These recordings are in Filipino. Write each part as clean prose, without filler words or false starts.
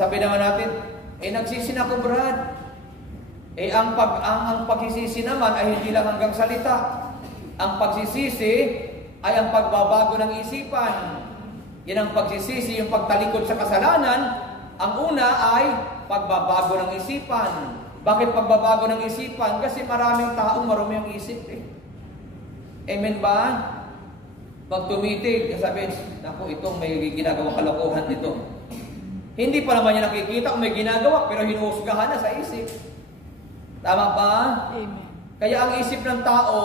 sabi naman natin, nagsisi na ako, Brad. Ang pagsisisi naman ay hindi lang hanggang salita. Ang pagsisisi ay ang pagbabago ng isipan. Yan ang pagsisisi, yung pagtalikod sa kasalanan. Ang una ay pagbabago ng isipan. Bakit pagbabago ng isipan? Kasi maraming taong marumi ang isip Amen ba? Pag tumitig, sabi, naku, itong may ginagawang kalokohan nito. Hindi pa naman niya nakikita kung may ginagawa, pero hinuhusgahan na sa isip. Tama ba? Amen. Kaya ang isip ng tao,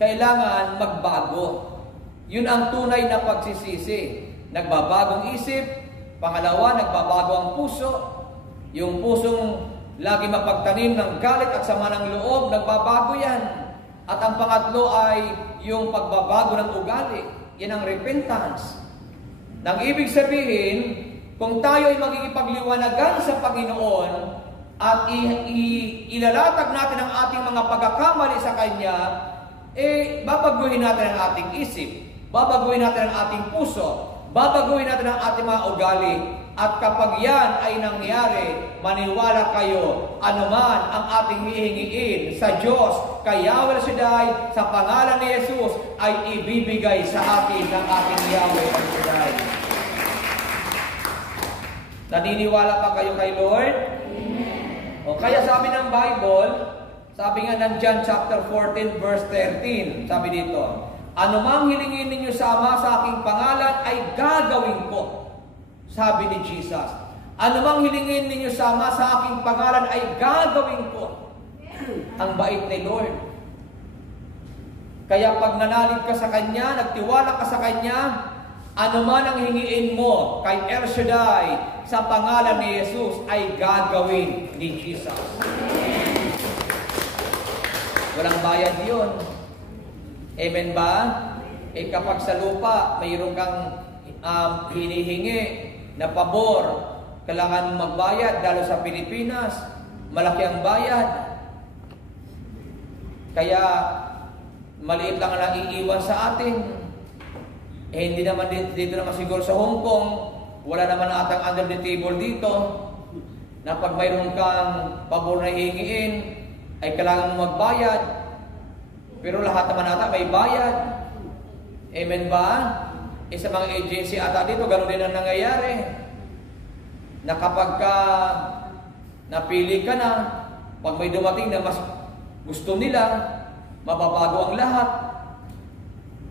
kailangan magbago. Yun ang tunay na pagsisisi. Nagbabagong isip. Pangalawa, nagbabago ang puso. Yung pusong lagi mapagtanim ng galit at sama ng loob, nagbabago yan. At ang pangatlo ay yung pagbabago ng ugali. Yan ang repentance. Nang ibig sabihin, kung tayo ay magigipagliwanagan sa Panginoon at ilalatag natin ang ating mga pagkakamali sa Kanya, babaguhin natin ang ating isip, babaguhin natin ang ating puso, babaguhin natin ang ating mga ugali. At kapag yan ay nangyari, maniwala kayo, anuman ang ating hihingiin sa Diyos, kay Yahweh Shaddai, sa pangalan ni Jesus, ay ibibigay sa atin ng ating Yahweh Shaddai. Naniniwala pa kayo kay Lord? Amen. O kaya sabi ng Bible, sabi nga ng John chapter 14 verse 13, sabi dito, anumang hilingin ninyo sa Ama sa aking pangalan ay gagawin ko. Sabi ni Jesus, anumang hilingin ninyo sa Ama sa aking pangalan ay gagawin ko. Ang bait ni Lord. Kaya pag nanalig ka sa Kanya, nagtiwala ka sa Kanya, anuman ang hingiin mo kay El Shaddai sa pangalan ni Jesus ay gagawin ni Jesus. Walang bayad yun. Amen ba? Kapag sa lupa, mayroon kang hinihingi na pabor, kailangan magbayad, lalo sa Pilipinas, malaki ang bayad. Kaya, maliit lang ang iiwan sa atin. Hindi naman dito naman siguro sa Hong Kong, wala naman atang under the table dito, na pag mayroon kang pabor na hihingiin, ay kailangan mo magbayad. Pero lahat naman ata may bayad. Amen ba? Sa mga agency ata dito, ganoon din ang nangyayari. Na kapag ka napili ka na, pag may dumating na mas gusto nila, mababago ang lahat,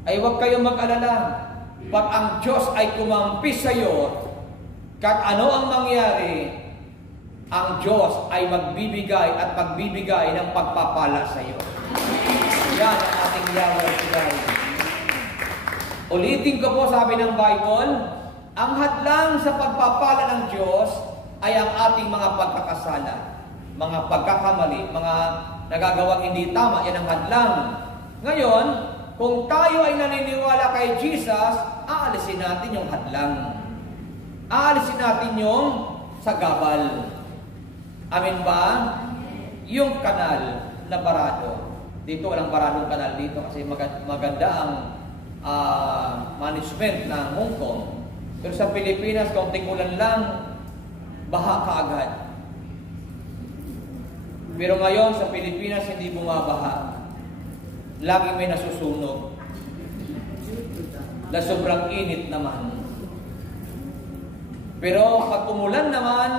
ay huwag kayong mag-alala. Pag ang Diyos ay kumampi sa iyo, kahit ano ang mangyari, ang Diyos ay magbibigay at magbibigay ng pagpapala sa iyo. Yan ang ating Yahweh Shaddai. Ulitin ko po, sabi ng Bible, ang hadlang sa pagpapala ng Diyos ay ang ating mga pagkakasala, mga pagkakamali, mga nagagawang hindi tama, yan ang hadlang. Ngayon, kung tayo ay naniniwala kay Jesus, aalisin natin yung hadlang. Aalisin natin yung sagabal. Amin ba? Yung kanal na barado. Dito walang baradong kanal dito kasi maganda ang management ng Hong Kong. Pero sa Pilipinas, kaunting ulan lang, baha kaagad. Pero ngayon sa Pilipinas, hindi bumabaha. Laging may nasusunog. Na sobrang init naman. Pero pag umulan naman,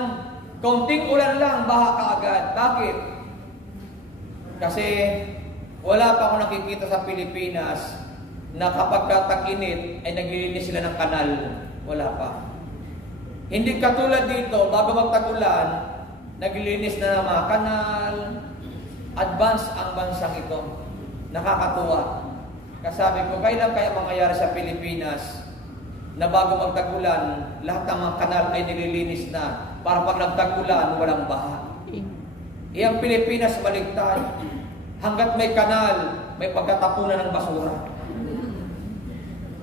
kaunting ulan lang, baha kaagad. Bakit? Kasi wala pa ako nakikita sa Pilipinas na kapag tag-init ay naglilinis sila ng kanal. Wala pa. Hindi katulad dito, bago magtag-ulan, naglilinis na ng mga kanal. Advance ang bansang ito. Nakakatuwa. Kasabi ko, kailan kaya mangyayari sa Pilipinas na bago magtag-ulan, lahat ng mga kanal ay nililinis na para pag nagtag-ulan, walang baha. Ang Pilipinas baligtad. Hanggat may kanal, may pagkatapunan ng basura.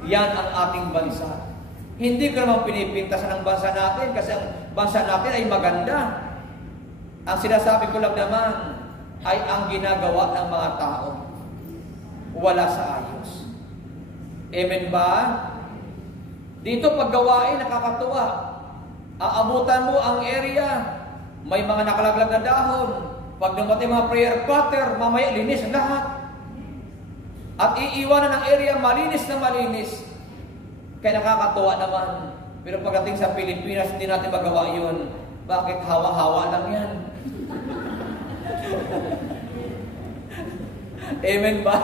Yan ang ating bansa. Hindi ko naman pinipintasan ang bansa natin kasi ang bansa natin ay maganda. Ang sinasabi ko lang naman ay ang ginagawa ng mga tao. Wala sa ayos. Amen ba? Dito paggawain, nakakatuwa. Aabutan mo ang area, may mga nakalaglag na dahon. Pag dumating mga prayer pattern, mamaya linis ang lahat. At iiwanan ng area, malinis na malinis. Kaya nakakatuwa naman. Pero pagdating sa Pilipinas, hindi natin magawa yun. Bakit hawa-hawa lang yan? Amen ba?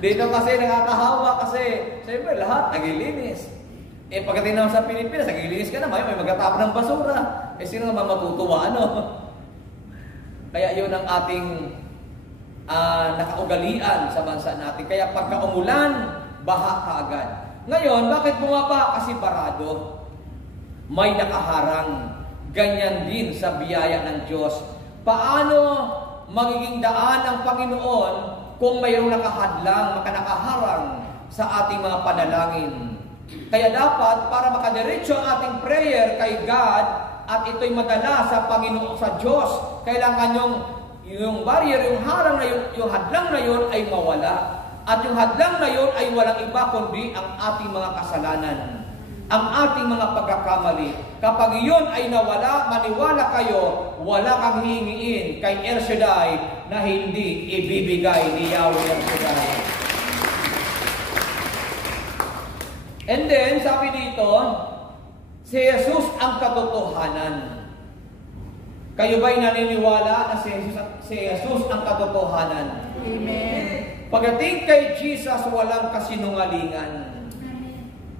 Dito kasi nakakahawa kasi siyempre lahat naglilinis. Pagdating naman sa Pilipinas, naglilinis ka na, may magtatapon ng basura. Sino naman matutuwa, ano? Kaya yun ang ating nakaugalian sa bansa natin. Kaya pagka umulan, baha ka agad. Ngayon, bakit bumaba? Kasi barado. May nakaharang. Ganyan din sa biyaya ng Diyos. Paano magiging daan ng Panginoon kung mayroong nakahadlang, nakaharang sa ating mga panalangin? Kaya dapat, para makadiretso ang ating prayer kay God, at ito'y madala sa Panginoon, sa Diyos, kailangan yung barrier, yung harang na yun, yung hadlang na yun ay mawala. At yung hadlang na yun ay walang iba kundi ang ating mga kasalanan, ang ating mga pagkakamali. Kapag yun ay nawala, maniwala kayo, wala kang hihingiin kay El Shaddai na hindi ibibigay ni Yahweh El Shaddai. And then, sabi dito, si Jesus ang katotohanan. Kayo ba'y naniniwala na si Jesus ang katotohanan? Amen. Pagdating kay Jesus, walang kasinungalingan.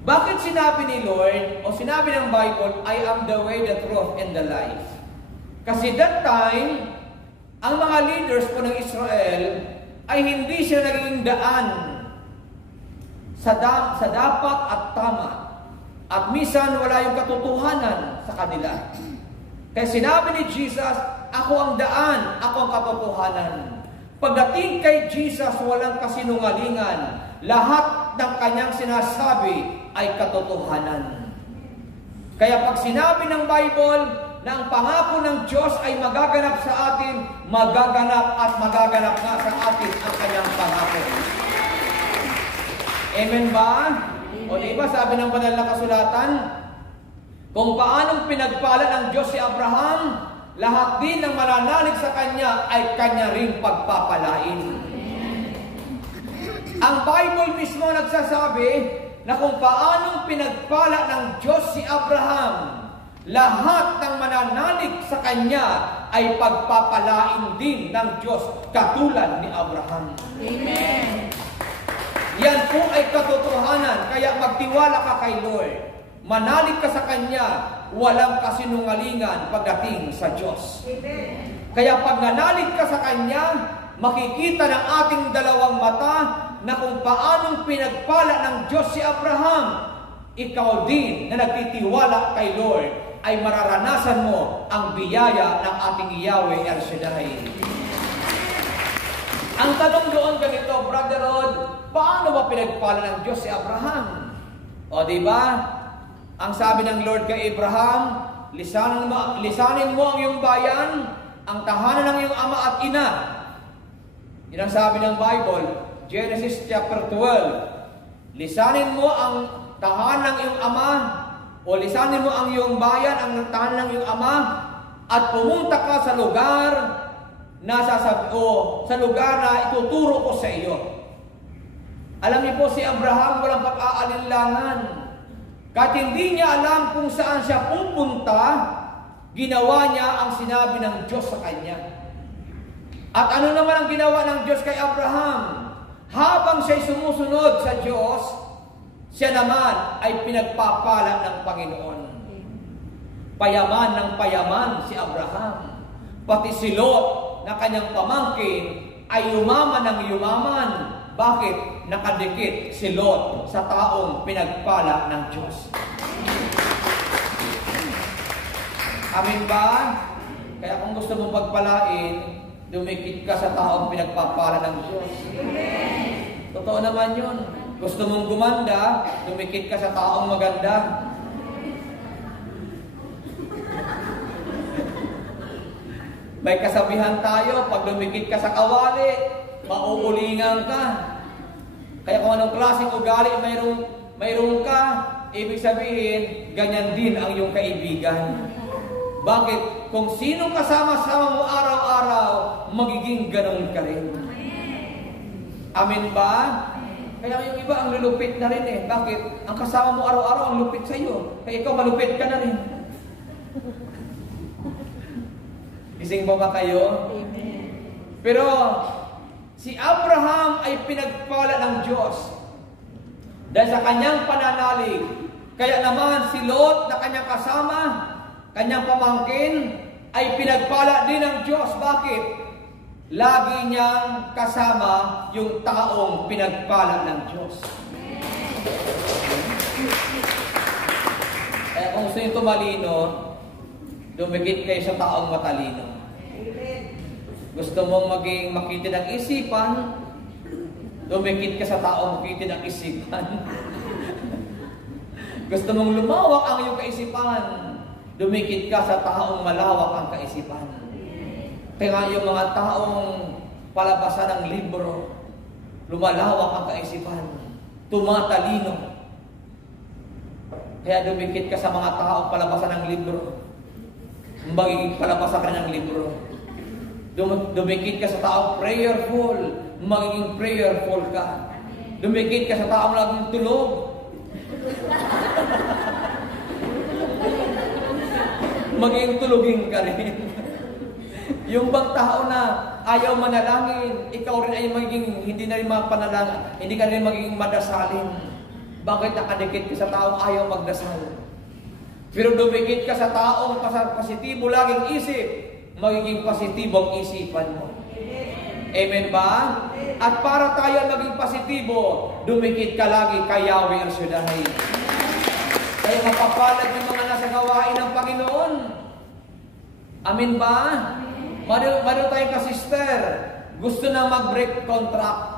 Bakit sinabi ni Lord, o sinabi ng Bible, I am the way, the truth, and the life? Kasi that time, ang mga leaders po ng Israel ay hindi sila naging daan sa dapat at tama. At minsan wala yung katotohanan sa kanila. Kaya sinabi ni Jesus, ako ang daan, ako ang katotohanan. Pagdating kay Jesus, walang kasinungalingan. Lahat ng kanyang sinasabi ay katotohanan. Kaya pag sinabi ng Bible na ang pangako ng Diyos ay magaganap sa atin, magaganap at magaganap nga sa atin ang kanyang pangako. Amen ba? O diba sabi ng banal na kasulatan, kung paanong pinagpala ng Diyos si Abraham, lahat din ng mananalig sa kanya ay kanya rin pagpapalain. Ang Bible mismo nagsasabi na kung paanong pinagpala ng Diyos si Abraham, lahat ng mananalig sa kanya ay pagpapalain din ng Diyos katulad ni Abraham. Amen. Yan po ay katotohanan, kaya magtiwala ka kay Lord. Manalig ka sa Kanya, walang kasinungalingan pagdating sa Diyos. Amen. Kaya pag nanalig ka sa Kanya, makikita ng ating dalawang mata na kung paanong pinagpala ng Diyos si Abraham, ikaw din na nagtitiwala kay Lord, ay mararanasan mo ang biyaya ng ating Yahweh El Shaddai. Ang tanong doon ganito, Brother Rod, paano ba pinagpala ng Diyos si Abraham? O diba? Ang sabi ng Lord kay Abraham, lisanin mo ang iyong bayan, ang tahanan ng iyong ama at ina. Yan ang sabi ng Bible, Genesis chapter 12. Lisanin mo ang tahanan ng iyong ama, o lisanin mo ang iyong bayan, ang tahanan ng iyong ama, at pumunta ka sa lugar na sa lugar na ituturo ko sa iyo. Alam niyo po si Abraham walang pag-aalinlangan. Kahit hindi niya alam kung saan siya pupunta, ginawa niya ang sinabi ng Diyos sa kanya. At ano naman ang ginawa ng Diyos kay Abraham? Habang siya'y sumusunod sa Diyos, siya naman ay pinagpapala ng Panginoon. Payaman ng payaman si Abraham. Pati si Lot na kanyang pamangkin ay yumaman ng yumaman. Bakit? Nakadikit si Lot sa taong pinagpala ng Diyos. Amin ba? Kaya kung gusto mong pagpalain, dumikit ka sa taong pinagpapala ng Diyos. Totoo naman yun. Gusto mong gumanda, dumikit ka sa taong maganda. May kasabihan tayo, pag lumikit ka sa kawali, mauulingan ka. Kaya kung anong klaseng ugali mayroon ka, ibig sabihin, ganyan din ang iyong kaibigan. Bakit? Kung sinong kasama-sama mo araw-araw, magiging ganun ka rin. Amen ba? Kaya yung iba ang lulupit na rin eh. Bakit? Ang kasama mo araw-araw ang lupit sa iyo. Kaya ikaw malupit ka na rin. Gising ba kayo? Amen. Pero si Abraham ay pinagpala ng Diyos dahil sa kanyang pananalig. Kaya naman si Lot na kanyang kasama, kanyang pamangkin, ay pinagpala din ng Diyos. Bakit? Lagi niyang kasama yung taong pinagpala ng Diyos. Kaya kung gusto nyo tumalino, dumikit kayo sa taong matalino. Gusto mong maging makitid ang isipan, dumikit ka sa taong makitid ang isipan. Gusto mong lumawak ang iyong kaisipan, dumikit ka sa taong malawak ang kaisipan. Kaya yung mga taong palabasan ng libro, lumalawak ang kaisipan, tumatalino. Kaya dumikit ka sa mga taong palabasan ng libro, magiging palabasan ka ng libro. Dumikit ka sa taong prayerful, magiging prayerful ka. Dumikit ka sa taong laging tulog, magiging tulugin ka rin. Yung bang tao na ayaw manalangin, ikaw rin ay magiging hindi na rin mapanalangin, hindi ka rin magiging madasalin. Bakit nakadikit ka sa taong ayaw magdasal? Pero dumikit ka sa taong positibo laging isip, magiging positibo ang isipan mo. Amen ba? At para tayo maging positibo, dumikit ka lagi kay Yahweh El Shaddai. Kaya mapapalad yung mga nasa gawain ng Panginoon. Amen ba? Meron tayong ka-sister, gusto na mag-break contract.